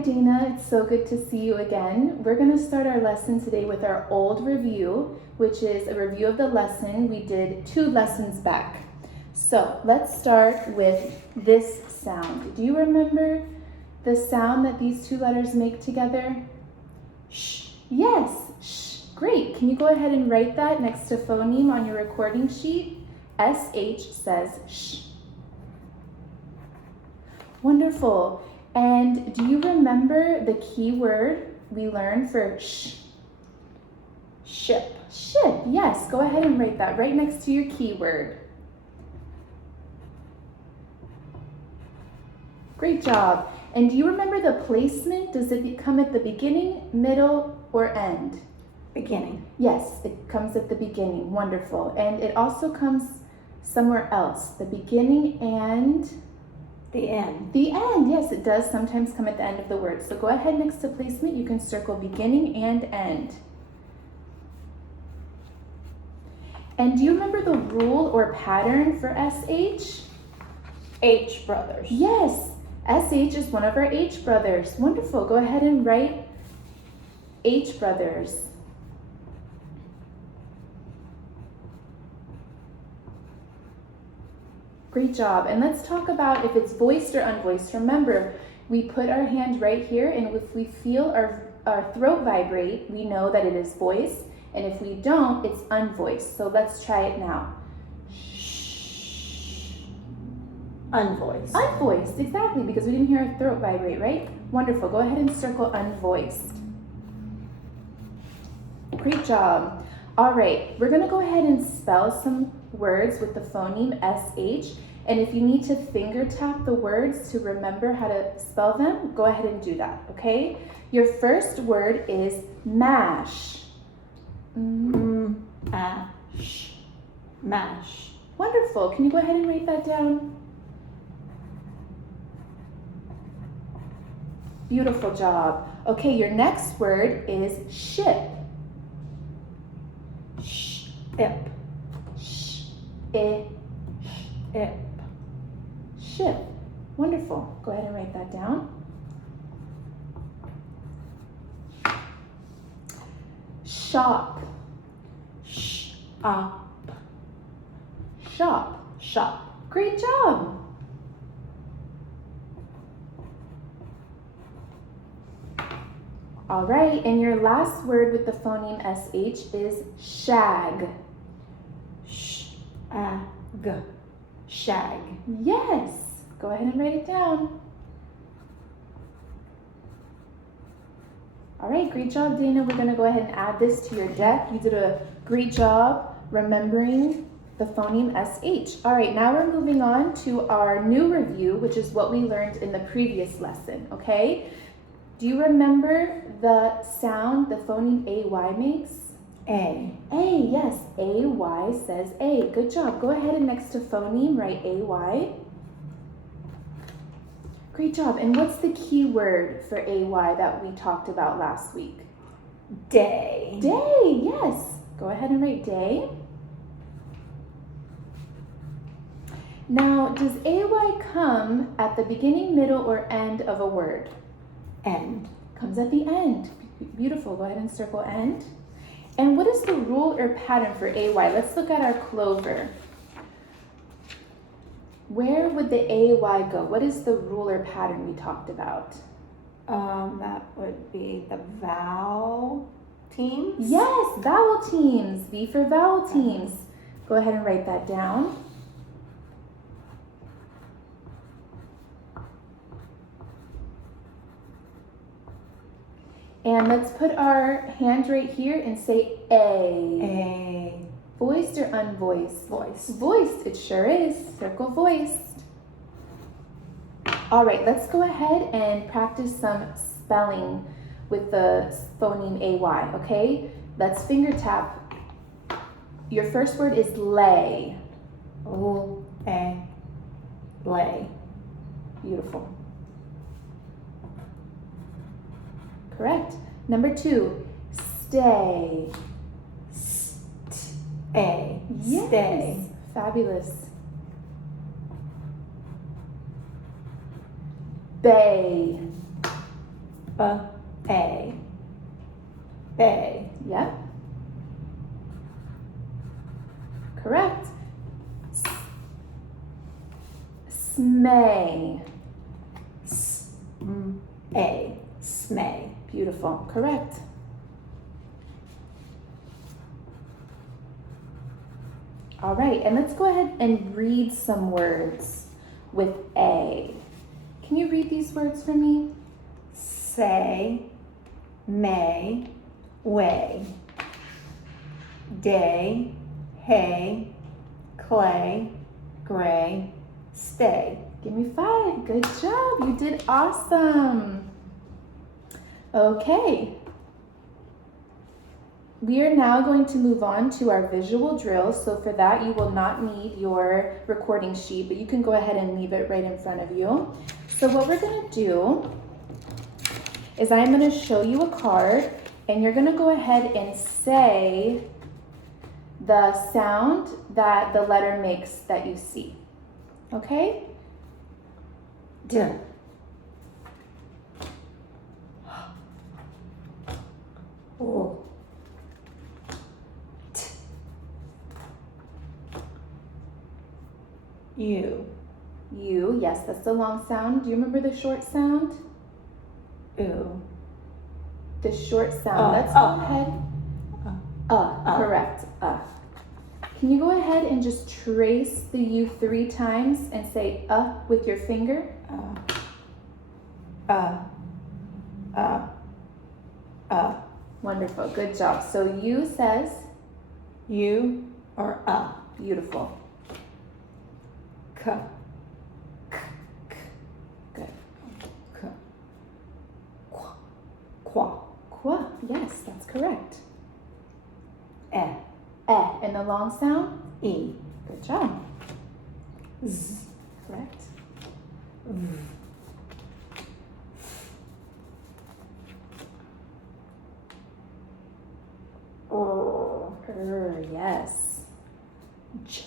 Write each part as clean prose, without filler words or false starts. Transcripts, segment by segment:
Dana, it's so good to see you again. We're going to start our lesson today with our old review, which is a review of the lesson we did 2 lessons back. So let's start with this sound. Do you remember the sound that these 2 letters make together? Shh. Yes, shh. Great. Can you go ahead and write that next to phoneme on your recording sheet? SH says shh. Wonderful. And do you remember the key word we learned for shh? Ship. Ship, yes. Go ahead and write that right next to your keyword. Great job. And do you remember the placement? Does it come at the beginning, middle, or end? Beginning. Yes, it comes at the beginning. Wonderful. And it also comes somewhere else. The beginning and... The end. The end, yes, it does sometimes come at the end of the word. So go ahead next to placement, you can circle beginning and end. And do you remember the rule or pattern for SH? H brothers. Yes, SH is one of our H brothers. Wonderful, go ahead and write H brothers. Great job. And let's talk about if it's voiced or unvoiced. Remember, we put our hand right here, and if we feel our throat vibrate, we know that it is voiced. And if we don't, it's unvoiced. So let's try it now. Shh. Unvoiced. Unvoiced, exactly, because we didn't hear our throat vibrate, right? Wonderful. Go ahead and circle unvoiced. Great job. All right, we're going to go ahead and spell some words with the phoneme SH. And if you need to finger tap the words to remember how to spell them, go ahead and do that, okay? Your first word is mash. Mash. Mash. Wonderful. Can you go ahead and write that down? Beautiful job. Okay, your next word is ship. Ship. Ship. Ship. Wonderful. Go ahead and write that down. Shop. Shop. Shop. Shop. Great job. All right, and your last word with the phoneme SH is shag. Shag. Shag. Yes. Go ahead and write it down. All right, great job, Dana. We're going to go ahead and add this to your deck. You did a great job remembering the phoneme SH. All right, now we're moving on to our new review, which is what we learned in the previous lesson, okay? Do you remember the sound the phoneme AY makes? A. A, yes. AY says A. Good job. Go ahead and next to phoneme, write AY. Great job. And what's the key word for AY that we talked about last week? Day. Day, yes. Go ahead and write day. Now, does AY come at the beginning, middle, or end of a word? End. Comes at the end. Beautiful. Go ahead and circle end. And what is the rule or pattern for AY? Let's look at our clover. Where would the AY go? What is the rule or pattern we talked about? That would be the vowel teams. Yes, vowel teams. V for vowel teams. Go ahead and write that down. And let's put our hand right here and say A. A. Voiced or unvoiced? Voiced. Voiced, it sure is. Circle voiced. All right, let's go ahead and practice some spelling with the phoneme AY, okay? Let's finger tap. Your first word is lay. Lay. Beautiful. Correct. Number 2, stay. A. Yes. Stay. Fabulous. Bay. A. Bay. Yep. Correct. Smay. A. Smay. Beautiful. Correct. All right, and let's go ahead and read some words with A. Can you read these words for me? Say, may, way. Day, hay, clay, gray, stay. Give me 5. Good job. You did awesome. Okay. We are now going to move on to our visual drill. So for that, you will not need your recording sheet, but you can go ahead and leave it right in front of you. So what we're going to do is I'm going to show you a card, and you're going to go ahead and say the sound that the letter makes that you see. Okay? D. O. T. U. U, yes, that's the long sound. Do you remember the short sound? U. The short sound. Let's go ahead. Correct. Can you go ahead and just trace the U 3 times and say with your finger? Wonderful. Good job. So U says? U or Beautiful. K. Good. K. Qua. Qua. Yes, that's correct. E. And the long sound? E. Good job. Z. Correct. V. Yes. J.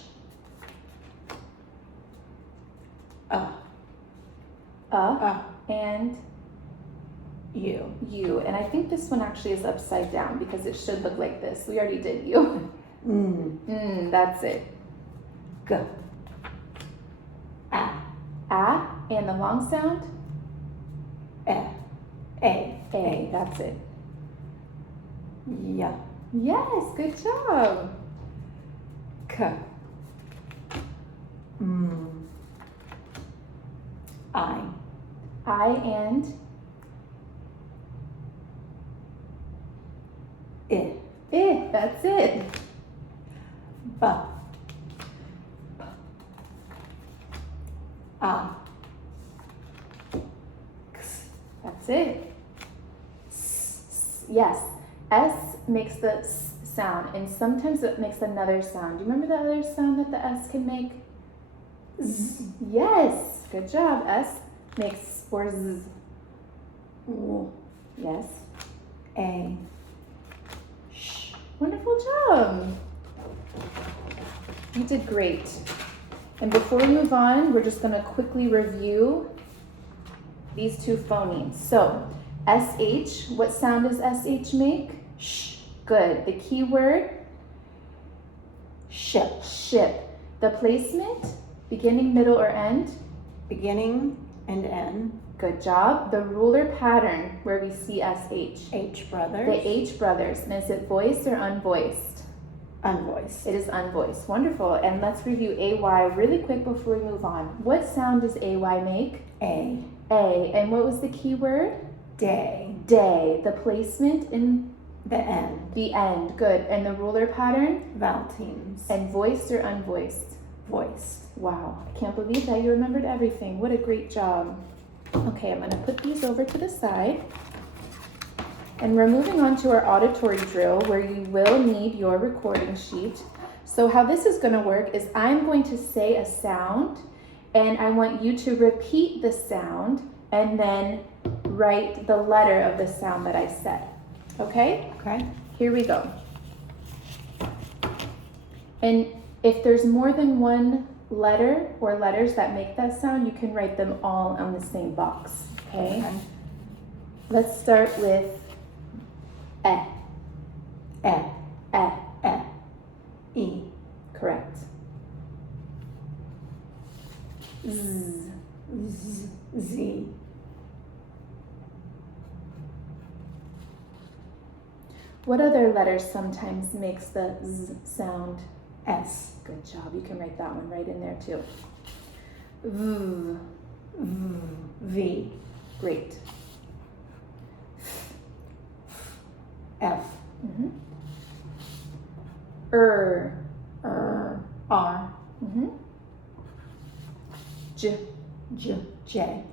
And U. U. And I think this one actually is upside down because it should look like this. We already did U. That's it. G. A. And the long sound? A. That's it. Yeah. Yes, good job. K. I and I. That's it. B. A. X. That's it. Yes. S makes the S sound, and sometimes it makes another sound. Do you remember the other sound that the S can make? Z. Yes. Good job. S makes or Z. W. Yes. A. Sh. Wonderful job. You did great. And before we move on, we're just going to quickly review these 2 phonemes. So, SH, what sound does SH make? Sh. Good. The key word? Ship. Ship. The placement? Beginning, middle, or end? Beginning and end. Good job. The ruler pattern where we see SH. H brothers. The H brothers. And is it voiced or unvoiced? Unvoiced. It is unvoiced. Wonderful. And let's review AY really quick before we move on. What sound does AY make? A. A. And what was the key word? Day. Day. The placement in The end. the end. Good. And the ruler pattern? Vowel teams. And voiced or unvoiced? Voiced. Wow. I can't believe that you remembered everything. What a great job. Okay, I'm going to put these over to the side. And we're moving on to our auditory drill where you will need your recording sheet. So how this is going to work is I'm going to say a sound and I want you to repeat the sound and then write the letter of the sound that I said. Okay? Okay. Here we go. And if there's more than one letter or letters that make that sound, you can write them all on the same box. Okay? Let's start with E. E. E. E. E. Correct. Z. Z. Z. What other letter sometimes makes the Z sound? S. Good job. You can write that one right in there too. V. V. Great. F. Mm-hmm. R. Mm-hmm. J. J.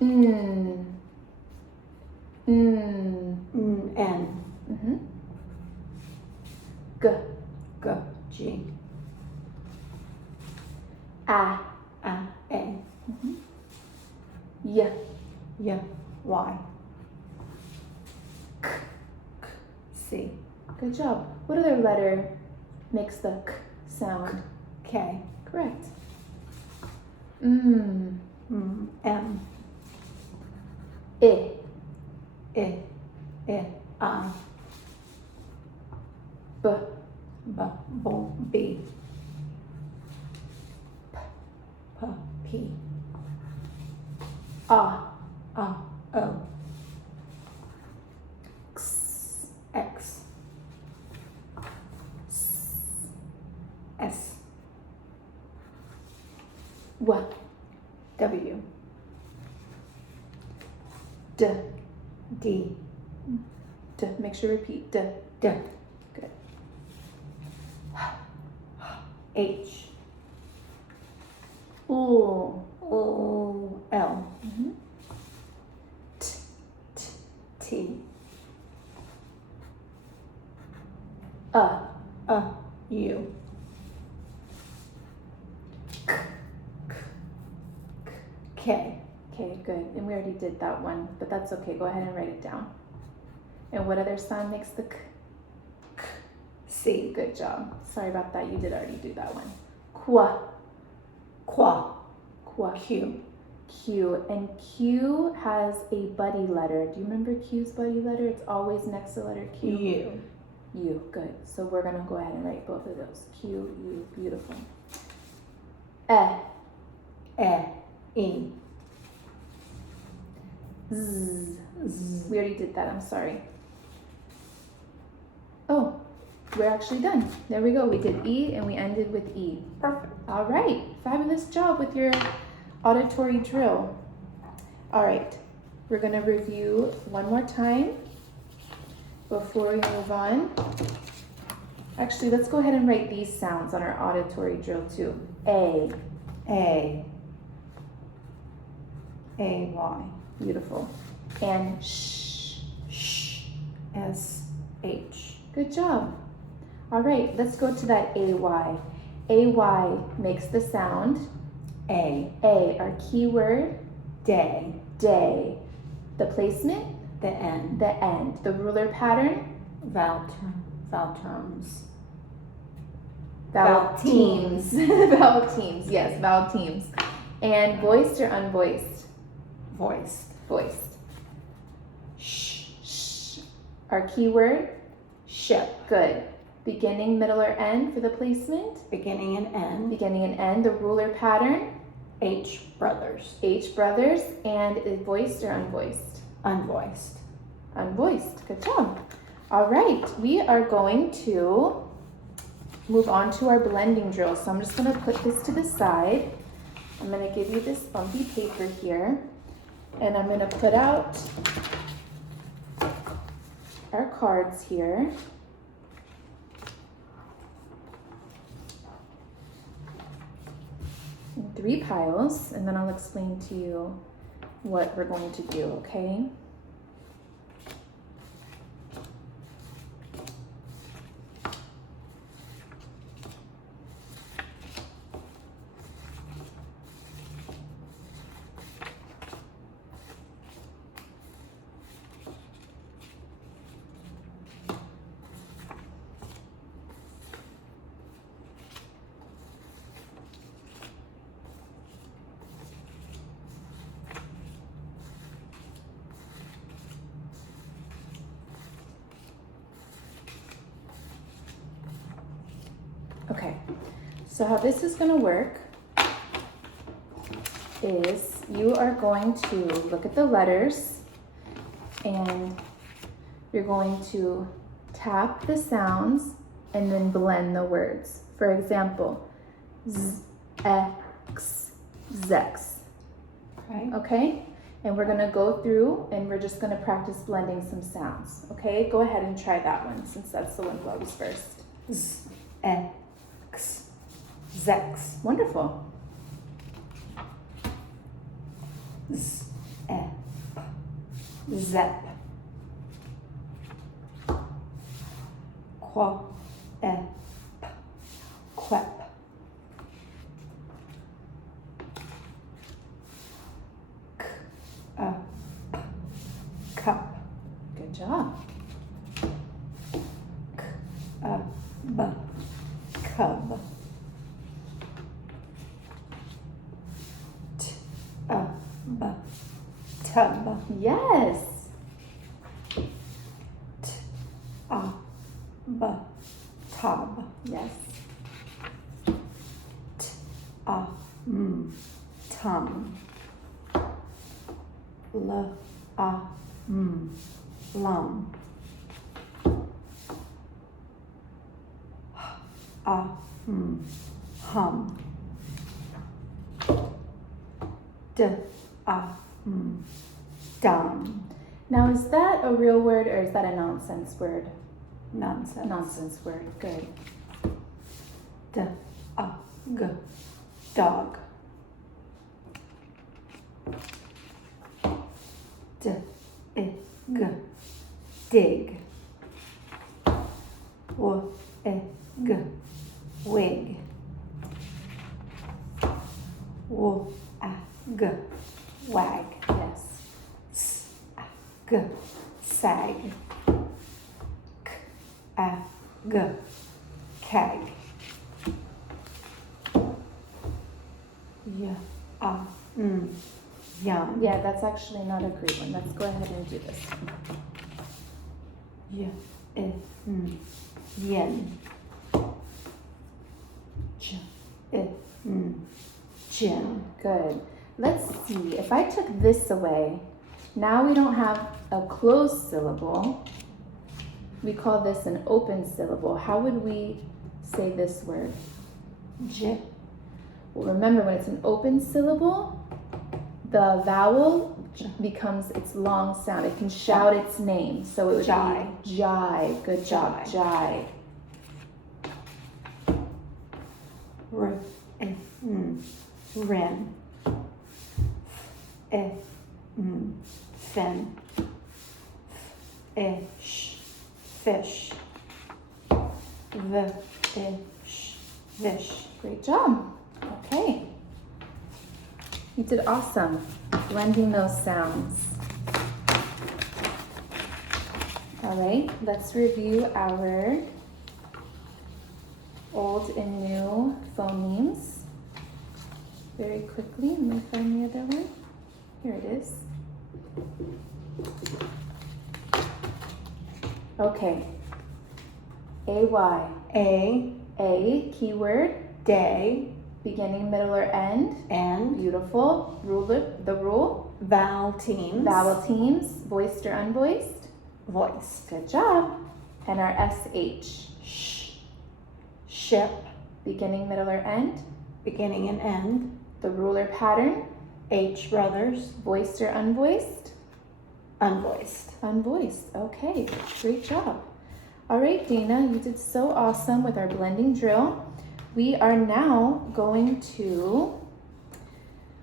N. N. Mm-hmm. G. G. A. A. Mm-hmm. Y. Y. C. Good job. What other letter makes the K sound? K. Correct. M. I. I. B. B. P. A. O. X. X. S. W. W. D. D. D. Make sure you repeat. D. D. Good. H. Ooh. L. Mm-hmm. T. U. K. Okay, good. And we already did that one, but that's okay. Go ahead and write it down. And what other sound makes the K? C. Good job. Sorry about that. You did already do that one. Qua. Qua. Q. Q. And Q has a buddy letter. Do you remember Q's buddy letter? It's always next to the letter Q. U. U. Good. So we're going to go ahead and write both of those. Q, U. Beautiful. E. Z. We already did that. I'm sorry. Oh, we're actually done. There we go. We did E and we ended with E. Perfect. All right. Fabulous job with your auditory drill. All right. We're going to review one more time before we move on. Actually, let's go ahead and write these sounds on our auditory drill too. A. Y. Beautiful. And sh. S. Good job. All right, let's go to that AY. AY makes the sound A. Our keyword, Day. day. The placement, The end. the end. The ruler pattern, Vowel terms. vowel Vowel teams. Vowel teams, yes, vowel teams. And voiced or unvoiced? Voiced. Voiced. Sh. Our keyword, Ship. good. Beginning, middle, or end for the placement. Beginning and end. Beginning and end. The ruler pattern, H. Brothers. H brothers. And is voiced or unvoiced? Unvoiced. Unvoiced. Good job. All right, we are going to move on to our blending drill. So I'm just going to put this to the side. I'm going to give you this bumpy paper here, and I'm going to put out our cards here. In 3 piles, and then I'll explain to you what we're going to do, okay? So how this is going to work is you are going to look at the letters and you're going to tap the sounds and then blend the words. For example, z, x, zex. Okay. Okay? And we're gonna go through and we're just gonna practice blending some sounds. Okay? Go ahead and try that one since that's the one goes first. Z, x, zex. Wonderful. Z, zep. Qua, quep. Cup. Good job. B, cub. B, tub. Yes. B, tob. Yes. Tum. Lum. Hum. Dumb. Now is that a real word or is that a nonsense word? Nonsense. Nonsense word. Good. Dog. Dig. Wig. Wag. Yes. Sag. Kag. Yum. Yeah, that's actually not a great one. Let's go ahead and do this. Yin. Gin. Good. Let's see. If I took this away, now we don't have a closed syllable. We call this an open syllable. How would we say this word? Well, remember, when it's an open syllable, the vowel becomes its long sound. It can shout its name. So it would Jai. be jai. Good job. Jai. Ren. Fin. Fish. Vish. Great job. Okay. You did awesome blending those sounds. All right, let's review our old and new phonemes very quickly. Let me find the other one. Here it is. Okay. A-Y. A, keyword. Day. Beginning, middle, or end. And Beautiful. Ruler, the rule. vowel teams. Vowel teams, voiced or unvoiced. Voice. Good job. And our SH. Ship. Beginning, middle, or end. Beginning and end. The ruler pattern, H brothers. voiced or unvoiced. Unvoiced. Unvoiced. Okay, great job. All right, Dana, you did so awesome with our blending drill. We are now going to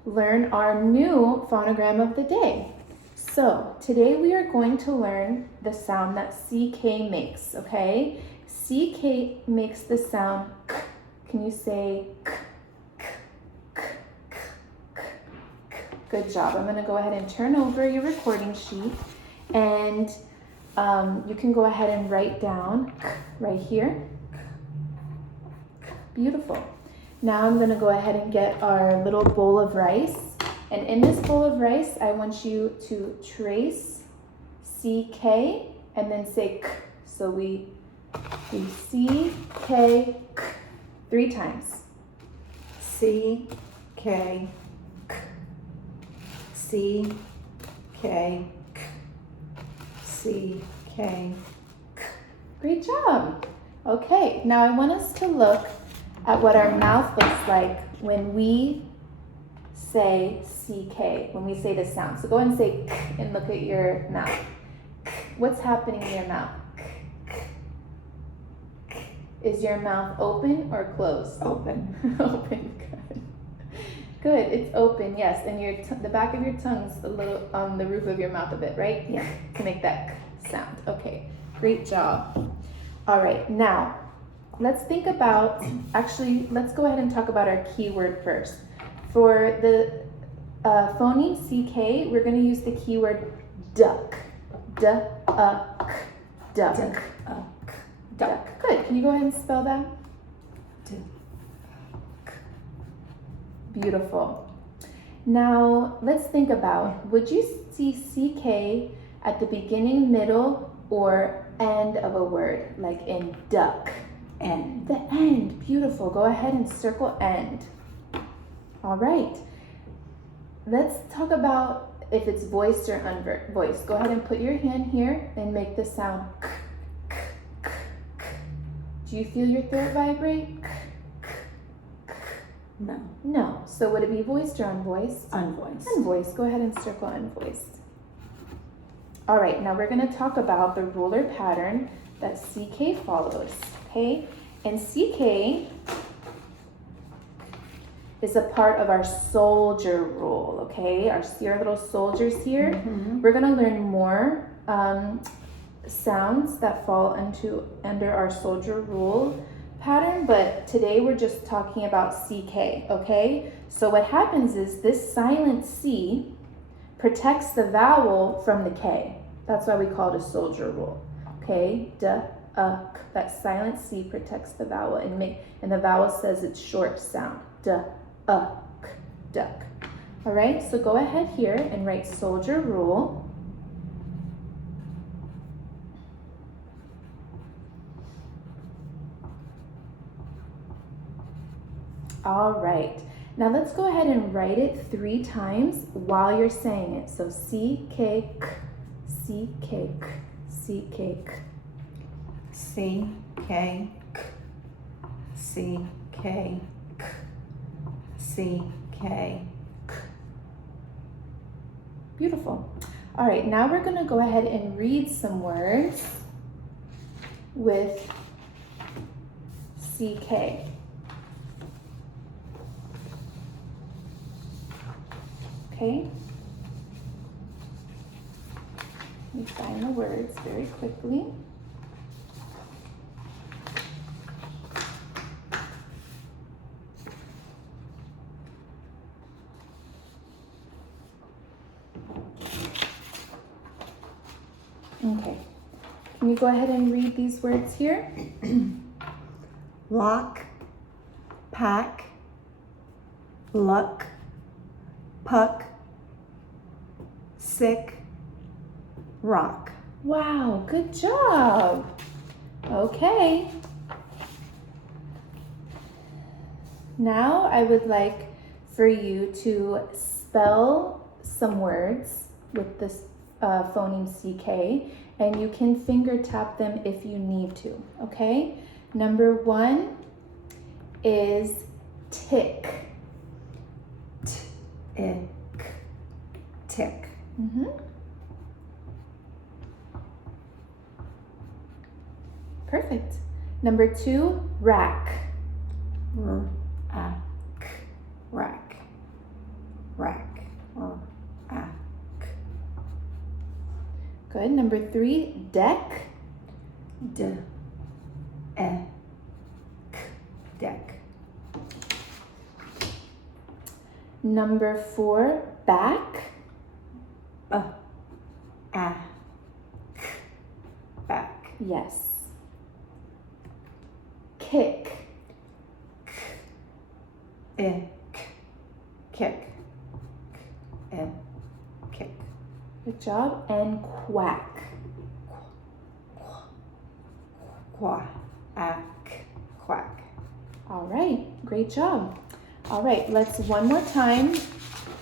learn our new phonogram of the day. So today we are going to learn the sound that CK makes, okay? CK makes the sound k. Can you say k, k, k, k, k, k? Good job. I'm gonna go ahead and turn over your recording sheet and you can go ahead and write down k right here. Beautiful. Now I'm gonna go ahead and get our little bowl of rice. And in this bowl of rice, I want you to trace CK and then say k. So we C, K, k 3 times. C, K, K. C, K, K. C, K. Great job. Okay, now I want us to look at what our mouth looks like when we say CK, when we say the sound. So go ahead and say K and look at your mouth. What's happening in your mouth? Is your mouth open or closed? Open. Open, good. Good, it's open, yes. And the back of your tongue's a little on the roof of your mouth a bit, right? Yeah. To make that K sound. Okay, great job. All right, now let's think about, actually, let's go ahead and talk about our keyword first. For the phoneme CK, we're going to use the keyword duck. Duck. Duck. Duck. Good. Can you go ahead and spell that? Beautiful. Now, let's think about, would you see CK at the beginning, middle, or end of a word, like in duck? End. The end. Beautiful. Go ahead and circle end. All right. Let's talk about if it's voiced or unvoiced. Go ahead and put your hand here and make the sound k, k, k, k. Do you feel your throat vibrate? K, k, k. No. No. So would it be voiced or unvoiced? Unvoiced. Unvoiced. Go ahead and circle unvoiced. All right, now we're going to talk about the ruler pattern that CK follows, okay? And CK is a part of our soldier rule, okay? Our little soldiers here. Mm-hmm. We're going to learn more sounds that fall under our soldier rule pattern, but today we're just talking about CK, okay? So what happens is this silent C protects the vowel from the K. That's why we call it a soldier rule, okay? That silent C protects the vowel, and the vowel says its short sound. Duck. All right, so go ahead here and write soldier rule. All right, now let's go ahead and write it 3 times while you're saying it. So C-K-K, C-K-K, C-K-K. C-K-K, C-K-K, C-K-K. Beautiful. All right, now we're going to go ahead and read some words with CK. Okay? Let me find the words very quickly. Okay. Can you go ahead and read these words here? Lock, pack, luck, puck, sick, rock. Wow, good job. Okay. Now I would like for you to spell some words with this phoneme CK, and you can finger tap them if you need to, okay? Number 1 is tick. Tick, tick. Perfect. Number 2, rack. Rack, rack, rack, rack. Good. Number 3, deck. Deck, deck. Number 4, back. Back. Yes. Kick. Kick. Kick. Good job. And quack. Quack. Quack. All right. Great job. All right, let's one more time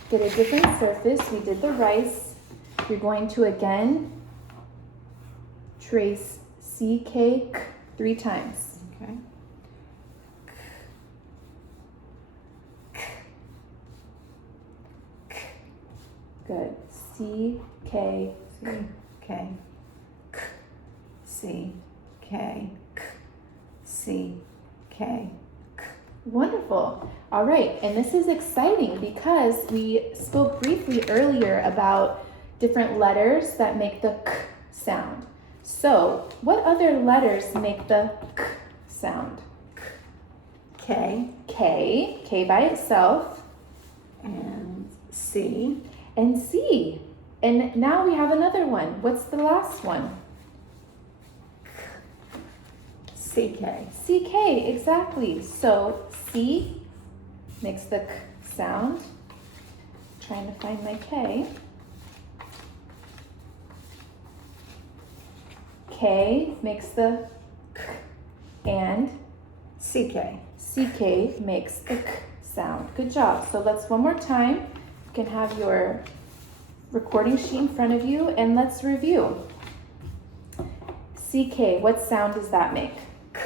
get a different surface. We did the rice. You're going to again trace CK 3 times. Okay. Good. CK. K. C. K. C. K. Wonderful. All right, and this is exciting because we spoke briefly earlier about different letters that make the k sound. So, what other letters make the k sound? K. K by itself, And C. and C. And now we have another one. What's the last one? CK. CK, exactly. So C makes the k sound. Trying to find my K. K makes the k, and CK. CK makes the k sound. Good job. So let's one more time. You can have your recording sheet in front of you and let's review. CK, what sound does that make? K.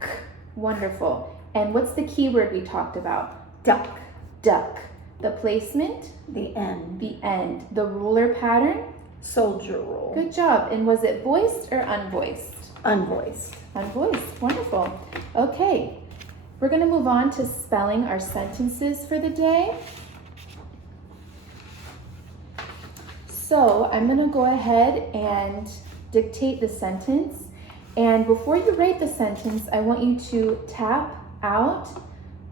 K. Wonderful. And what's the key word we talked about? Duck. Duck. The placement? The N. The end. The ruler pattern? Soldier rule. Good job. And was it voiced or unvoiced? Unvoiced. Unvoiced. Wonderful. Okay. We're going to move on to spelling our sentences for the day. So I'm going to go ahead and dictate the sentence. And before you write the sentence, I want you to tap out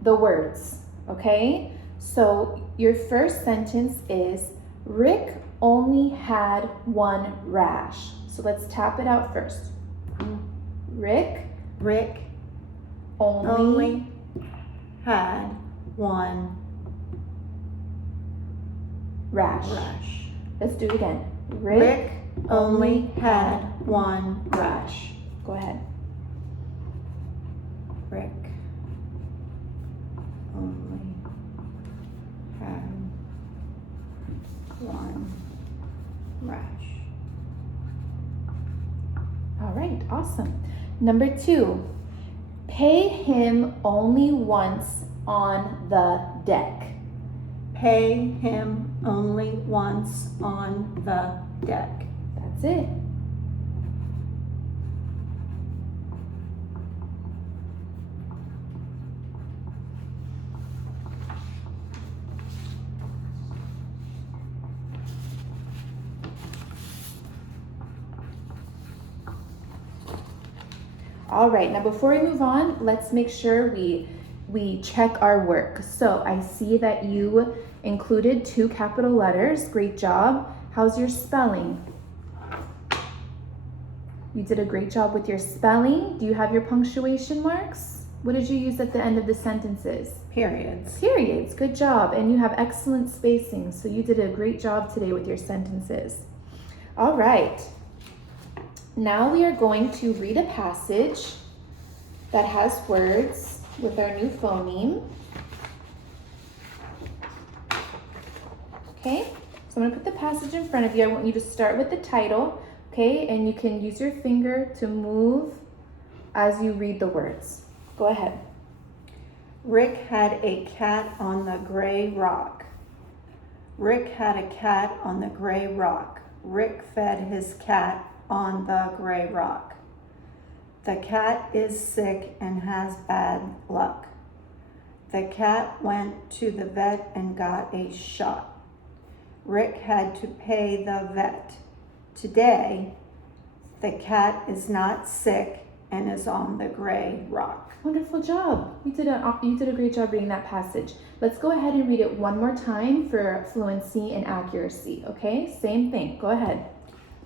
the words, okay? So your first sentence is, Rick only had one rash. So let's tap it out first. Rick only had one rash. rash. Let's do it again. Rick only had one rash. Go ahead. Rick only had one rash. All right, awesome. Number 2, pay him only once on the deck. Pay him only once on the deck. That's it. All right, now before we move on, let's make sure we check our work. So I see that you included 2 capital letters. Great job. How's your spelling? You did a great job with your spelling. Do you have your punctuation marks? What did you use at the end of the sentences? Periods. Periods. Good job. And you have excellent spacing. So you did a great job today with your sentences. All right. Now we are going to read a passage that has words with our new phoneme. Okay, so I'm gonna put the passage in front of you. I want you to start with the title, okay? And you can use your finger to move as you read the words. Go ahead. Rick had a cat on the gray rock. Rick had a cat on the gray rock. Rick fed his cat on the gray rock. The cat is sick and has bad luck. The cat went to the vet and got a shot. Rick had to pay the vet. Today, the cat is not sick and is on the gray rock. Wonderful job. You did a great job reading that passage. Let's go ahead and read it one more time for fluency and accuracy, okay? Same thing. Go ahead.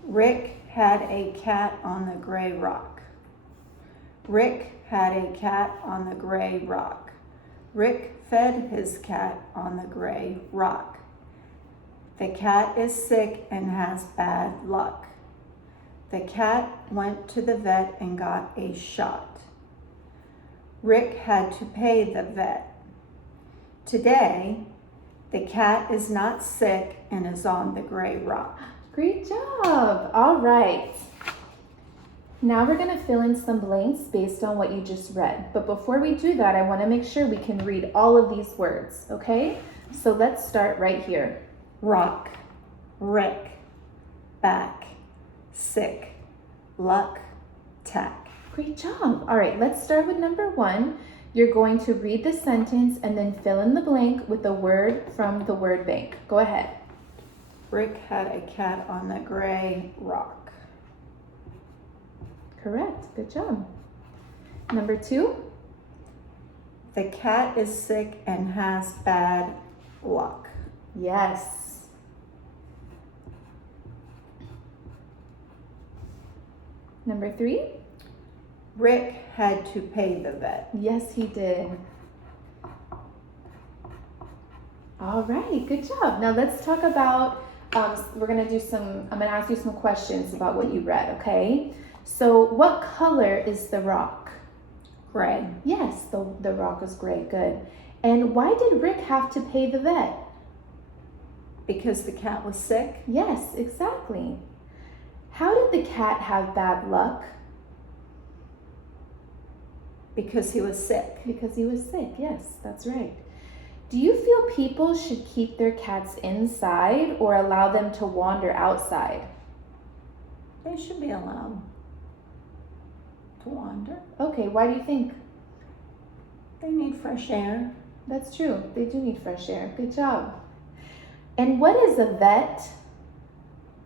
Rick had a cat on the gray rock. Rick had a cat on the gray rock. Rick fed his cat on the gray rock. The cat is sick and has bad luck. The cat went to the vet and got a shot. Rick had to pay the vet. Today, the cat is not sick and is on the gray rock. Great job. All right. Now we're going to fill in some blanks based on what you just read. But before we do that, I want to make sure we can read all of these words, okay? So let's start right here. Rock, Rick, back, sick, luck, tack. Great job. All right, let's start with number 1. You're going to read the sentence and then fill in the blank with a word from the word bank. Go ahead. Rick had a cat on the gray rock. Correct. Good job. Number 2. The cat is sick and has bad luck. Yes. Number 3. Rick had to pay the vet. Yes, he did. All right, good job. Now let's talk about, I'm going to ask you some questions about what you read, okay? So what color is the rock? Gray. Yes, the rock is gray, good. And why did Rick have to pay the vet? Because the cat was sick. Yes, exactly. How did the cat have bad luck? Because he was sick. Because he was sick, yes, that's right. Do you feel people should keep their cats inside or allow them to wander outside? They should be allowed to wander. Okay, why do you think? They need fresh air. That's true, they do need fresh air. Good job. And what is a vet?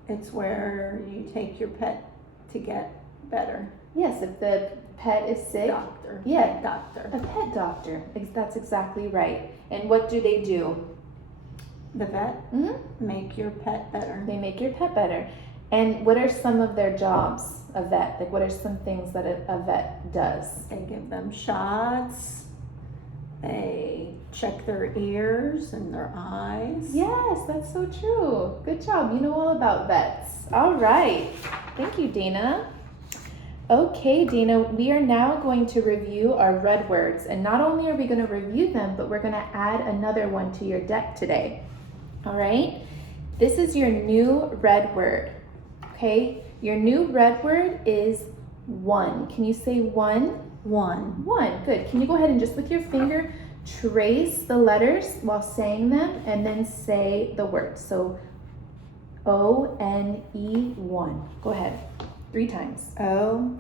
It's where you take your pet to get better. Yes, if the pet is sick. Doctor. Yeah. Pet doctor. A pet doctor. That's exactly right. And what do they do? The vet make your pet better. They make your pet better. And what are some of their jobs, a vet? Like, what are some things that a vet does? They give them shots. They check their ears and their eyes. Yes, that's so true. Good job. You know all about vets. All right. Thank you, Dana. Okay, Dana, we are now going to review our red words. And not only are we going to review them, but we're going to add another one to your deck today. All right? This is your new red word. Okay? Your new red word is one. Can you say one? One. One. Good. Can you go ahead and just with your finger trace the letters while saying them and then say the word? So O-N-E, one. Go ahead. 3 times. O-N-E,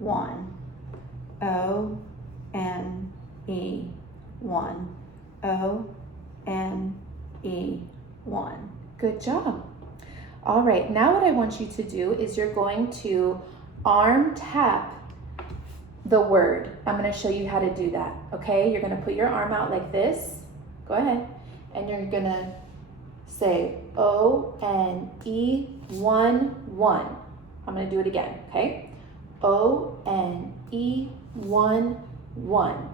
one. O-N-E, one. O-N-E, one. Good job. All right, now what I want you to do is you're going to arm tap the word. I'm going to show you how to do that, okay? You're going to put your arm out like this. Go ahead. And you're going to say O-N-E, one, one. I'm going to do it again, okay? O-N-E, one, one.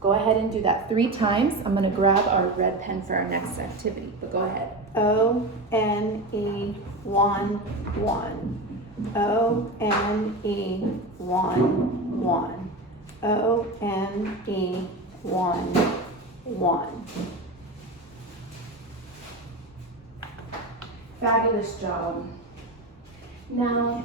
Go ahead and do that 3 times. I'm going to grab our red pen for our next activity, but go ahead. O-N-E, one, one. O-N-E, one, one. O-N-E, one, one. Fabulous job. Now,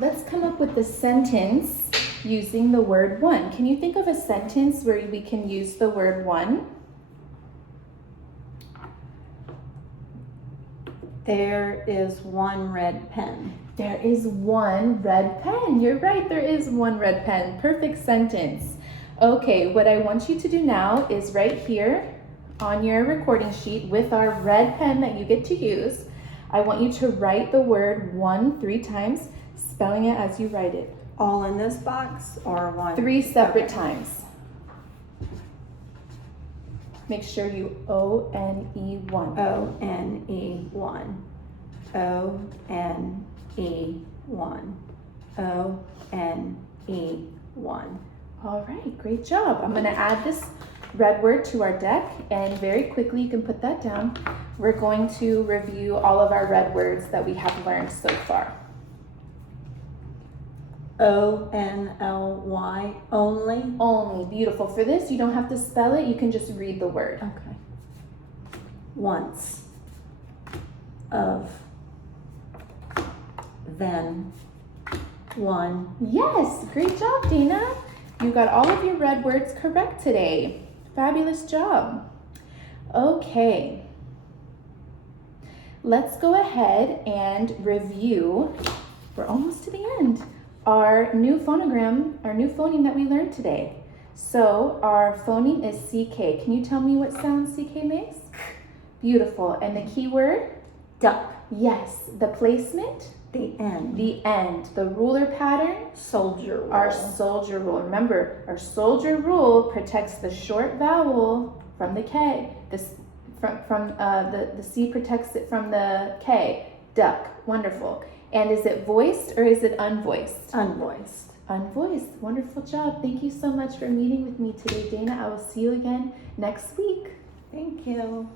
let's come up with a sentence using the word one. Can you think of a sentence where we can use the word one? There is one red pen. There is one red pen. You're right, there is one red pen. Perfect sentence. Okay, what I want you to do now is right here on your recording sheet with our red pen that you get to use, I want you to write the word one 3 times, spelling it as you write it. All in this box or one? 3 separate times. Make sure you O-N-E, one. O-N-E, one. O-N-E, one. O-N-E, one. All right, great job. I'm gonna add this red word to our deck, and very quickly, you can put that down. We're going to review all of our red words that we have learned so far. O-N-L-Y, only. Only. Beautiful. For this, you don't have to spell it. You can just read the word. Okay. Once. Of. Then. One. Yes. Great job, Dana. You got all of your red words correct today. Fabulous job. Okay. Let's go ahead and review. We're almost to the end. Our new phoneme that we learned today. So our phoneme is CK. Can you tell me what sound CK makes? Beautiful. And the key word? Duck. Yes. The placement? The end. The end. The ruler pattern? Soldier rule. Our soldier rule. Remember, our soldier rule protects the short vowel from the K. The C protects it from the K. Duck. Wonderful. And is it voiced or is it unvoiced? Unvoiced. Unvoiced. Wonderful job. Thank you so much for meeting with me today, Dana. I will see you again next week. Thank you.